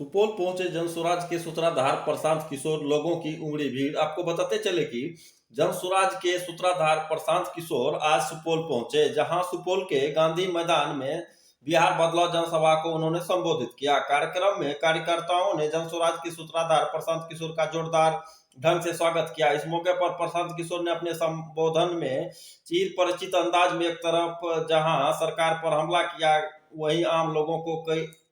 सुपौल पहुंचे जनसुराज के सूत्रधार प्रशांत किशोर। लोगों की उमड़ी भीड़। आपको बताते चले कि जनसुराज के सूत्रधार प्रशांत किशोर आज सुपौल पहुंचे, जहां सुपौल के गांधी मैदान में बिहार बदलाव जनसभा को उन्होंने संबोधित किया। कार्यक्रम में कार्यकर्ताओं ने जनसुराज के सूत्रधार प्रशांत किशोर का जोरदार ढंग से स्वागत किया। इस मौके पर प्रशांत किशोर ने अपने संबोधन में चिर परिचित अंदाज में एक तरफ जहां सरकार पर हमला किया, वहीं आम लोगों को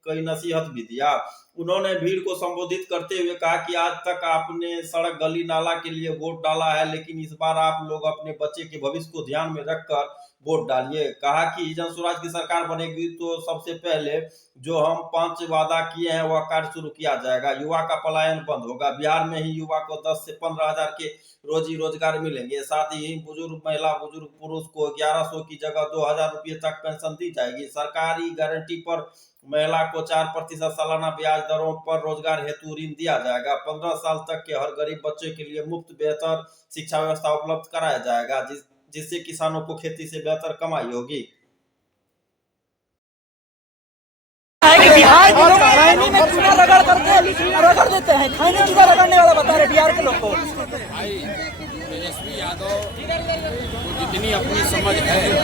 कई नसीहत भी दिया। उन्होंने भीड़ को संबोधित करते हुए कहा कि आज तक आपने सड़क गली नाला के लिए वोट डाला है, लेकिन इस बार आप लोग अपने बच्चे के भविष्य को ध्यान में रखकर वोट डालिए। कहा कि जनसुराज की सरकार बनेगी तो सबसे पहले जो हम 5 वादा किए हैं वह कार्य शुरू किया जाएगा। युवा का पलायन बंद होगा। बिहार में ही युवा को 10 से 15 हजार के रोजी रोजगार मिलेंगे। साथ ही बुजुर्ग महिला बुजुर्ग पुरुष को 1100 की जगह 2000 रुपये तक पेंशन दी जाएगी। सरकारी गारंटी पर महिला को 4% सालाना ब्याज दरों पर रोजगार हेतु ऋण दिया जाएगा। 15 साल तक के हर गरीब बच्चे के लिए मुफ्त बेहतर शिक्षा व्यवस्था उपलब्ध कराया जाएगा, जिससे किसानों को खेती से बेहतर कमाई होगी। बिहार के लोग खैनी में चूना रगड़ देते हैं। खैनी चूना रगड़ने वाला बता रहे बिहार के लोग को। तेजस्वी यादव को जितनी अपनी समझ है, इस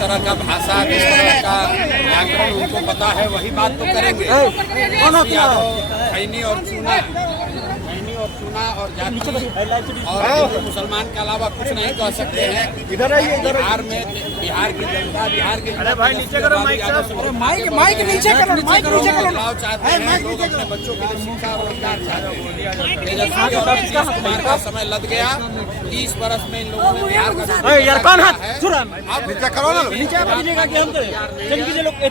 तरह का भाषा, इस तरह का व्याकरण उनको पता है, वही बात तो करेंगे। तेजस्वी यादव खैनी और चूना और जाति और हिंदू मुसलमान के अलावा कुछ नहीं कह सकते हैं। बिहार में बिहार की जनता, बिहार के माइक नीचे करो, बदलाव चाहते हैं। लोग अपने बच्चों के लिए शिक्षा और रोजगार चाहते हैं। तेजस्वी और नीतीश कुमार का समय लद गया। 30 वर्ष में इन लोगों ने बिहार का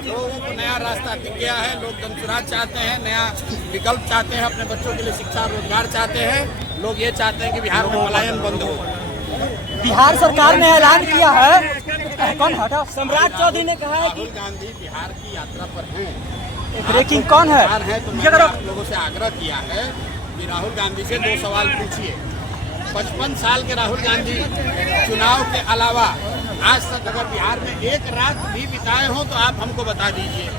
लोगों को नया रास्ता दिख गया है। लोग जनसुराज चाहते हैं, नया विकल्प चाहते हैं, अपने बच्चों के लिए शिक्षा रोजगार चाहते हैं। लोग ये चाहते हैं कि बिहार में पलायन बंद हो। बिहार सरकार ने ऐलान किया है। कौन हटा? सम्राट चौधरी ने कहा है कि राहुल गांधी बिहार की यात्रा पर हैं। ब्रेकिंग कौन है? तो मैंने आप लोगों से आग्रह किया है कि राहुल गांधी से 2 सवाल पूछिए। 55 साल के राहुल गांधी चुनाव के अलावा आज तक अगर बिहार में एक रात भी बिताए हो तो आप हमको बता दीजिए।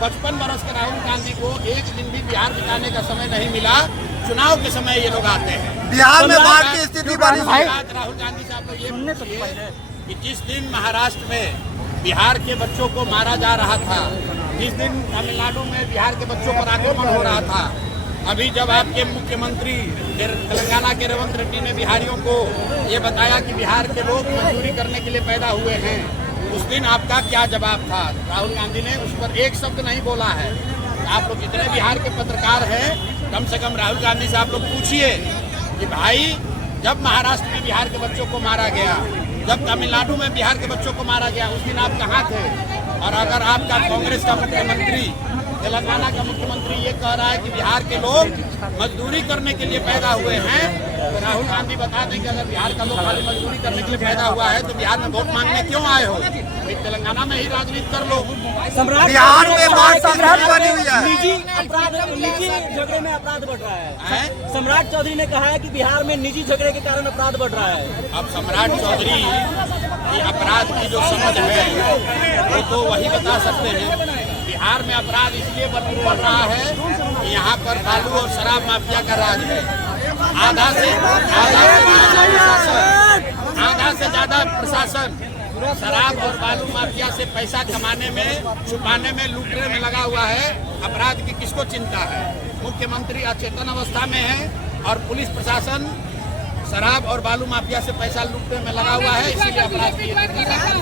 55 वर्ष के राहुल गांधी को एक दिन भी बिहार बिताने का समय नहीं मिला। चुनाव के समय ये लोग आते हैं। बिहार में बाढ़ की स्थिति बनी है। राहुल गांधी से आप लोग ये पूछिए कि जिस दिन महाराष्ट्र में बिहार के बच्चों को मारा जा रहा था, जिस दिन तमिलनाडु में बिहार के बच्चों पर आक्रमण हो रहा था, अभी जब आपके मुख्यमंत्री तेलंगाना के रेवंत रेड्डी ने बिहारियों को ये बताया कि बिहार के लोग मजदूरी करने के लिए पैदा हुए हैं, उस दिन आपका क्या जवाब था? राहुल गांधी ने उस पर एक शब्द नहीं बोला है। आप लोग जितने बिहार के पत्रकार हैं, कम से कम राहुल गांधी से आप लोग पूछिए कि भाई जब महाराष्ट्र में बिहार के बच्चों को मारा गया, जब तमिलनाडु में बिहार के बच्चों को मारा गया, उस दिन आप कहाँ थे? और अगर आपका कांग्रेस का मुख्यमंत्री, तेलंगाना का मुख्यमंत्री ये कह रहा है कि बिहार के लोग मजदूरी करने के लिए पैदा हुए हैं, तो राहुल गांधी बता दें कि अगर बिहार का लोग खाली मजदूरी करने के लिए पैदा हुआ है तो बिहार में वोट मांगने क्यों आए हो? तेलंगाना में ही राजनीति कर लो। बिहार में बाढ़ की स्थिति बनी हुई है। निजी झगड़े में अपराध बढ़ रहा है। सम्राट चौधरी ने कहा है कि बिहार में निजी झगड़े के कारण अपराध बढ़ रहा है। अब सम्राट चौधरी की अपराध की जो समझ है वो तो वही बता सकते हैं। बिहार में अपराध इसलिए बढ़ रहा है कि यहाँ पर बालू और शराब माफिया का राज है। आधा से ज्यादा प्रशासन शराब और बालू माफिया से पैसा कमाने में, छुपाने में, लूटने में लगा हुआ है। अपराध की किसको चिंता है? मुख्यमंत्री अचेतन अवस्था में है और पुलिस प्रशासन शराब और बालू माफिया से पैसा लूटने में लगा हुआ है, इसीलिए अपराध की।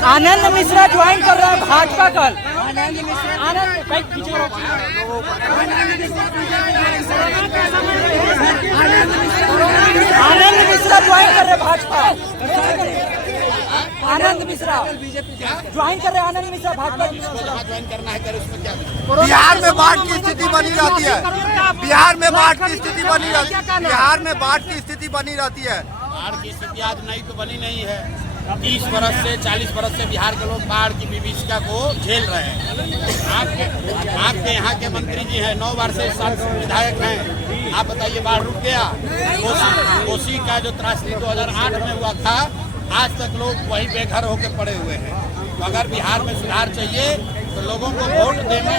आनंद मिश्रा ज्वाइन कर रहा है भाजपा कल। आनंद मिश्रा ज्वाइन कर रहे भाजपा। आनंद मिश्रा ज्वाइन कर रहे हैं। आनंद मिश्रा भाजपा ज्वाइन करना है कर, उसमें क्या? बिहार में बाढ़ की स्थिति बनी रहती है। बिहार में बाढ़ की स्थिति बनी रहती है। बिहार में बाढ़ की स्थिति बनी रहती है। बाढ़ की स्थिति आज नहीं तो बनी नहीं है। 30 वर्ष से 40 वर्ष से बिहार के लोग बाढ़ की विभीषिका को झेल रहे हैं। आपके यहाँ के मंत्री जी हैं, 9 बार से सांसद विधायक हैं। आप बताइए बाढ़ रुक गया? कोसी का जो त्रासदी 2008 में हुआ था, आज तक लोग वही बेघर होकर पड़े हुए हैं। तो अगर बिहार में सुधार चाहिए तो लोगों को वोट देने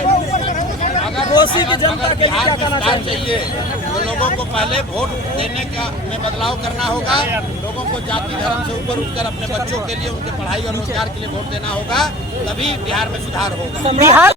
कोसी की जनता के लिए बिहार क्या में कहना सुधार चाहिए? चाहिए तो लोगों को पहले वोट देने का में बदलाव करना होगा। लोगों को जाति धर्म से ऊपर उठकर अपने बच्चों के लिए, उनके पढ़ाई और रोजगार के लिए वोट देना होगा, तभी बिहार में सुधार होगा। बिहार